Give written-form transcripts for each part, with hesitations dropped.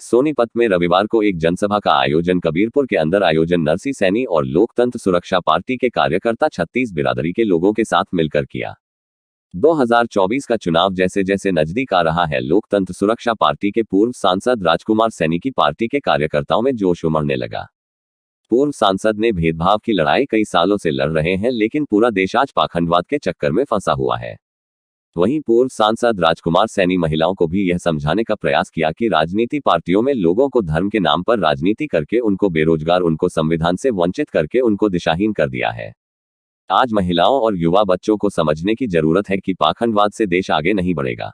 सोनीपत में रविवार को एक जनसभा का आयोजन कबीरपुर के अंदर आयोजन नरसी सैनी और लोकतंत्र सुरक्षा पार्टी के कार्यकर्ता 36 बिरादरी के लोगों के साथ मिलकर किया। 2024 का चुनाव जैसे जैसे नजदीक आ रहा है, लोकतंत्र सुरक्षा पार्टी के पूर्व सांसद राजकुमार सैनी की पार्टी के कार्यकर्ताओं में जोश उमड़ने लगा। पूर्व सांसद ने भेदभाव की लड़ाई कई सालों से लड़ रहे हैं, लेकिन पूरा देश आज पाखंडवाद के चक्कर में फंसा हुआ है। वहीं पूर्व सांसद राजकुमार सैनी महिलाओं को भी यह समझाने का प्रयास किया कि राजनीति पार्टियों में लोगों को धर्म के नाम पर राजनीति करके उनको बेरोजगार, उनको संविधान से वंचित करके उनको दिशाहीन कर दिया है। आज महिलाओं और युवा बच्चों को समझने की जरूरत है कि पाखंडवाद से देश आगे नहीं बढ़ेगा।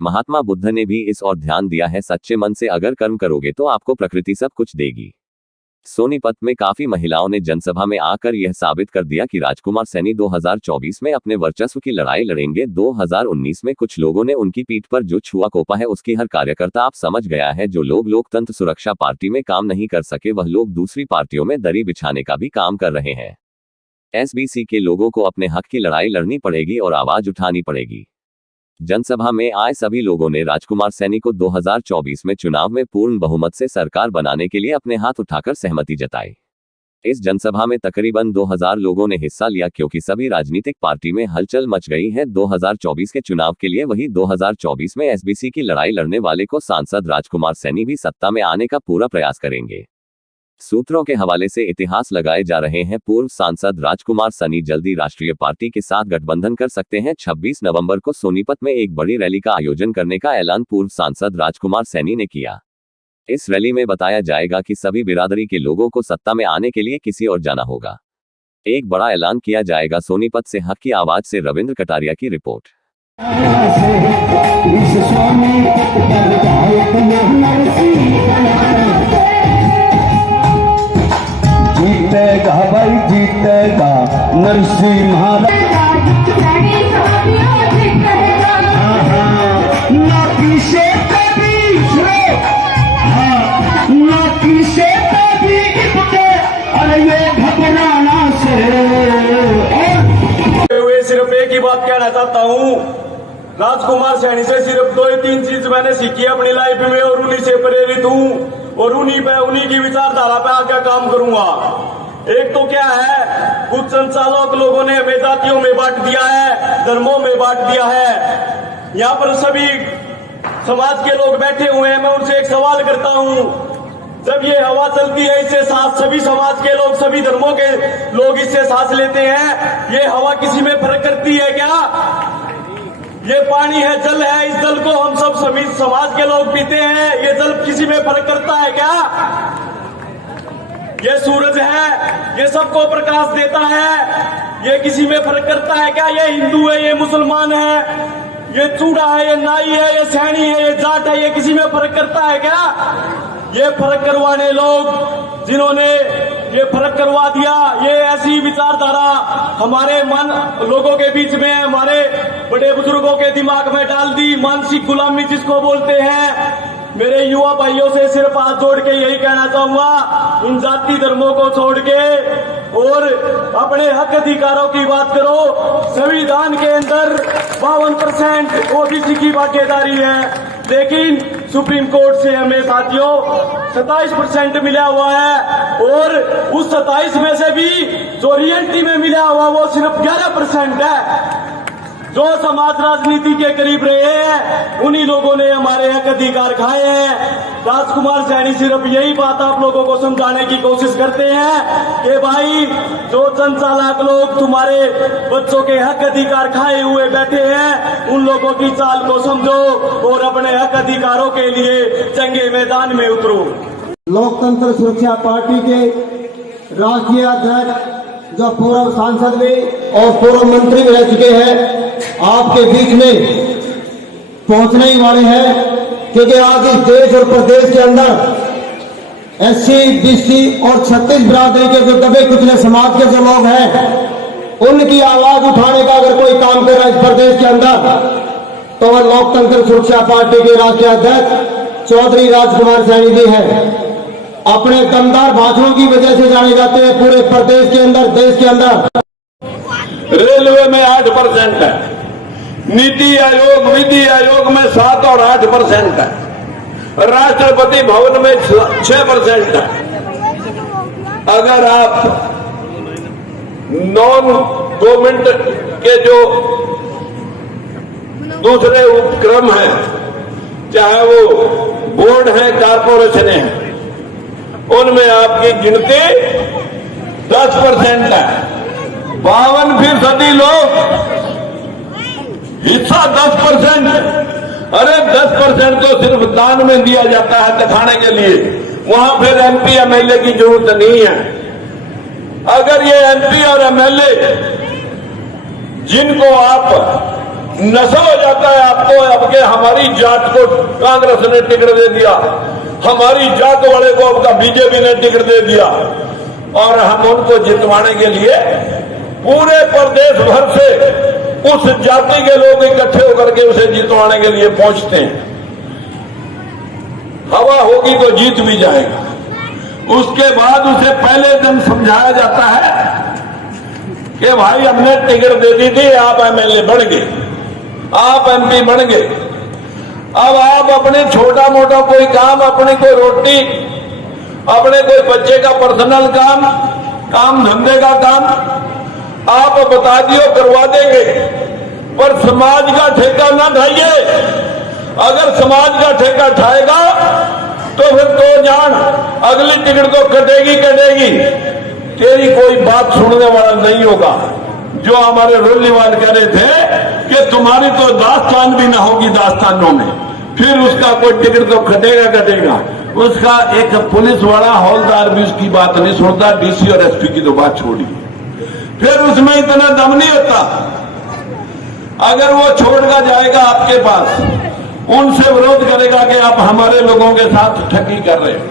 महात्मा बुद्ध ने भी इस ओर ध्यान दिया है, सच्चे मन से अगर कर्म करोगे तो आपको प्रकृति सब कुछ देगी। सोनीपत में काफी महिलाओं ने जनसभा में आकर यह साबित कर दिया कि राजकुमार सैनी 2024 में अपने वर्चस्व की लड़ाई लड़ेंगे। 2019 में कुछ लोगों ने उनकी पीठ पर जो छुआ कोपा है, उसकी हर कार्यकर्ता आप समझ गया है। जो लोग लोकतंत्र सुरक्षा पार्टी में काम नहीं कर सके, वह लोग दूसरी पार्टियों में दरी बिछाने का भी काम कर रहे हैं। एसबीसी के लोगों को अपने हक की लड़ाई लड़नी पड़ेगी और आवाज उठानी पड़ेगी। जनसभा में आए सभी लोगों ने राजकुमार सैनी को 2024 में चुनाव में पूर्ण बहुमत से सरकार बनाने के लिए अपने हाथ उठाकर सहमति जताई। इस जनसभा में तकरीबन 2000 लोगों ने हिस्सा लिया, क्योंकि सभी राजनीतिक पार्टी में हलचल मच गई है। 2024 के चुनाव के लिए वही 2024 में एसबीसी की लड़ाई लड़ने वाले को सांसद राजकुमार सैनी भी सत्ता में आने का पूरा प्रयास करेंगे। सूत्रों के हवाले से इतिहास लगाए जा रहे हैं, पूर्व सांसद राजकुमार सैनी जल्दी राष्ट्रीय पार्टी के साथ गठबंधन कर सकते हैं। 26 नवंबर को सोनीपत में एक बड़ी रैली का आयोजन करने का ऐलान पूर्व सांसद राजकुमार सैनी ने किया। इस रैली में बताया जाएगा कि सभी बिरादरी के लोगों को सत्ता में आने के लिए किसी और जाना होगा। एक बड़ा ऐलान किया जाएगा। सोनीपत से हक की आवाज से रविंद्र कटारिया की रिपोर्ट। जीतेगा भाई जीतेगा नरसी महाराज। सिर्फ एक ही बात कहना चाहता हूँ, राजकुमार सैनी से सिर्फ 2 ही 3 चीज मैंने सीखी अपनी लाइफ में और उन्हीं से प्रेरित हूँ और उन्हीं की विचारधारा पे आकर काम करूंगा। एक तो क्या है, कुछ संचालक लोगों ने हमें जातियों में बांट दिया है, धर्मों में बांट दिया है। यहाँ पर सभी समाज के लोग बैठे हुए हैं। मैं उनसे एक सवाल करता हूँ, जब ये हवा चलती है, इससे सांस सभी समाज के लोग, सभी धर्मों के लोग इससे सांस लेते हैं, ये हवा किसी में फर्क करती है क्या? ये पानी है, जल है, इस जल को हम सब सभी समाज के लोग पीते हैं, ये जल किसी में फर्क करता है क्या? ये सूरज है, ये सबको प्रकाश देता है, ये किसी में फर्क करता है क्या? ये हिंदू है, ये मुसलमान है, ये चूड़ा है, ये नाई है, ये सैनी है, ये जाट है, ये किसी में फर्क करता है क्या? ये फर्क करवाने लोग, जिन्होंने ये फर्क करवा दिया, ये ऐसी विचारधारा हमारे मन लोगों के बीच में, हमारे बड़े बुजुर्गों के दिमाग में डाल दी, मानसिक गुलामी जिसको बोलते हैं। मेरे युवा भाइयों से सिर्फ हाथ जोड़ के यही कहना चाहूंगा, उन जाति धर्मों को छोड़ के और अपने हक अधिकारों की बात करो। संविधान के अंदर 52% ओबीसी की भागीदारी है, लेकिन सुप्रीम कोर्ट से हमें साथियों 27% मिला हुआ है और उस 27 में से भी जो रियलिटी में मिला हुआ वो सिर्फ 11% है। जो समाज राजनीति के करीब रहे हैं, उन्हीं लोगों ने हमारे हक अधिकार खाए हैं। राजकुमार सैनी सिर्फ यही बात आप लोगों को समझाने की कोशिश करते हैं कि भाई, जो संचालक लोग तुम्हारे बच्चों के हक अधिकार खाए हुए बैठे हैं, उन लोगों की चाल को समझो और अपने हक अधिकारों के लिए जंगे मैदान में उतरो। लोकतंत्र सुरक्षा पार्टी के राष्ट्रीय अध्यक्ष, जो पूर्व सांसद भी और पूर्व मंत्री भी रह चुके हैं, आपके बीच में पहुंचने ही वाले हैं, क्योंकि आज इस देश और प्रदेश के अंदर एससी, बीसी और 36 बिरादरी के जो दबे कुचले समाज के जो लोग हैं, उनकी आवाज उठाने का अगर कोई काम कर रहा है इस प्रदेश के अंदर, तो वह लोकतंत्र सुरक्षा पार्टी के राष्ट्रीय अध्यक्ष चौधरी राजकुमार सैनी जी है। अपने दमदार भाषणों की वजह से जाने जाते हैं पूरे प्रदेश के अंदर, देश के अंदर। रेलवे में 8% है, नीति आयोग, विधि आयोग में 7 और 8% है। राष्ट्रपति भवन में 6% है। अगर आप नॉन गवर्नमेंट के जो दूसरे उपक्रम हैं, चाहे वो बोर्ड है, कारपोरेशन है, उनमें आपकी गिनती 10% है। 52% लोग, हिस्सा 10%। अरे 10% तो सिर्फ दान में दिया जाता है दिखाने के लिए, वहां फिर एमपी एमएलए की जरूरत नहीं है। अगर ये एमपी और एमएलए जिनको आप नशा हो जाता है आपको, आपके हमारी जात को कांग्रेस ने टिकट दे दिया, हमारी जात वाले को आपका बीजेपी ने टिकट दे दिया, और हम उनको जितवाने के लिए पूरे प्रदेश भर से उस जाति के लोग इकट्ठे होकर के उसे जितवाने के लिए पहुंचते हैं। हवा होगी तो जीत भी जाएगा। उसके बाद उसे पहले दिन समझाया जाता है कि भाई हमने टिकट दे दी थी, आप एमएलए बन गए, आप एमपी बन गए, अब आप अपने छोटा मोटा कोई काम, अपनी कोई रोटी, अपने कोई बच्चे का पर्सनल काम धंधे का काम आप बता दियो, करवा देंगे, पर समाज का ठेका ना ढाइए। अगर समाज का ठेका ठाएगा तो फिर तो जान अगली टिकट तो कटेगी। तेरी कोई बात सुनने वाला नहीं होगा। जो हमारे रोलीवाल कह रहे थे कि तुम्हारी तो दास्तान भी ना होगी दास्तानों में, फिर उसका कोई टिकट तो कटेगा। उसका एक पुलिस वाला हौलदार भी उसकी बात नहीं सुनता, डीसी और एसपी की तो बात छोड़ी। फिर उसमें इतना दम नहीं होता। अगर वो छोड़कर जाएगा आपके पास, उनसे विरोध करेगा कि आप हमारे लोगों के साथ ठगी कर रहे हैं,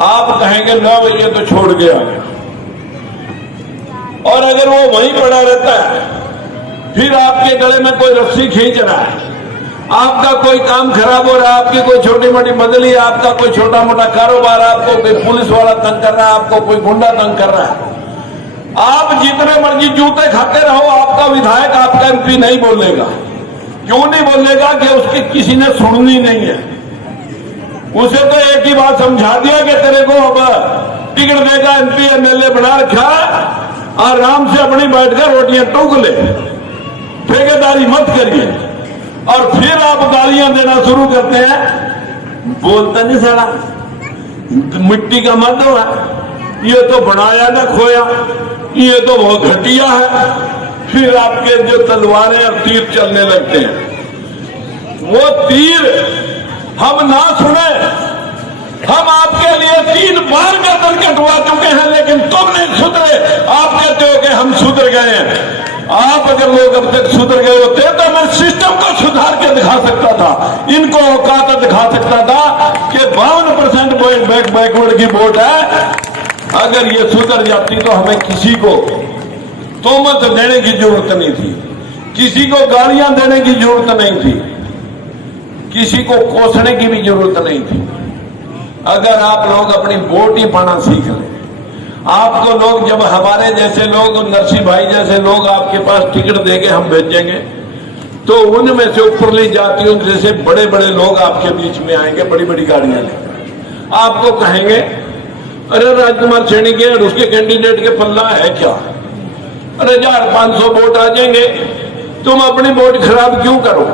आप कहेंगे लो भाई ये तो छोड़ गया। और अगर वो वहीं पड़ा रहता है, फिर आपके गले में कोई रस्सी खींच रहा है, आपका कोई काम खराब हो रहा है, आपकी कोई छोटी मोटी बदली, आपका कोई छोटा मोटा कारोबार, आपको कोई पुलिस वाला तंग कर रहा है, आपको कोई गुंडा तंग कर रहा है, आप जितने मर्जी जूते खाते रहो, आपका विधायक, आपका एमपी नहीं बोलेगा। क्यों नहीं बोलेगा? कि उसकी किसी ने सुननी नहीं है। उसे तो एक ही बात समझा दिया कि तेरे को अब टिकट देगा, एमपी एमएलए बना रखा, आराम से अपनी बैठकर रोटियां टूक ले, ठेकेदारी मत करिए। और फिर आप गालियां देना शुरू करते हैं, बोलता नहीं साला, मिट्टी का मत हो, ये तो बनाया ना खोया, ये तो बहुत घटिया है। फिर आपके जो तलवारें और तीर चलने लगते हैं, वो तीर हम ना सुने। हम आपके लिए 3 बार गर्दन कटवा चुके हैं, लेकिन तुम नहीं सुधरे। आप कहते हो कि हम सुधर गए हैं। आप अगर लोग अब तक सुधर गए होते तो मैं सिस्टम को सुधार के दिखा सकता था, इनको औकात दिखा सकता था कि 52% बैकवर्ड की वोट है। अगर ये सुधर जाती तो हमें किसी को तोहमत देने की जरूरत नहीं थी, किसी को गालियां देने की जरूरत नहीं थी, किसी को कोसने की भी जरूरत नहीं थी। अगर आप लोग अपनी वोट ही पाना सीख लें, आपको लोग, जब हमारे जैसे लोग, नरसिंह भाई जैसे लोग आपके पास टिकट देके हम भेजेंगे, तो उनमें से ऊपरली जातियों जैसे बड़े बड़े लोग आपके बीच में आएंगे, बड़ी बड़ी गाड़ियां लेकर, आपको कहेंगे अरे राजकुमार सैनी के और उसके कैंडिडेट के पल्ला है क्या? अरे 1500 वोट आ जाएंगे, तुम अपनी वोट खराब क्यों करो?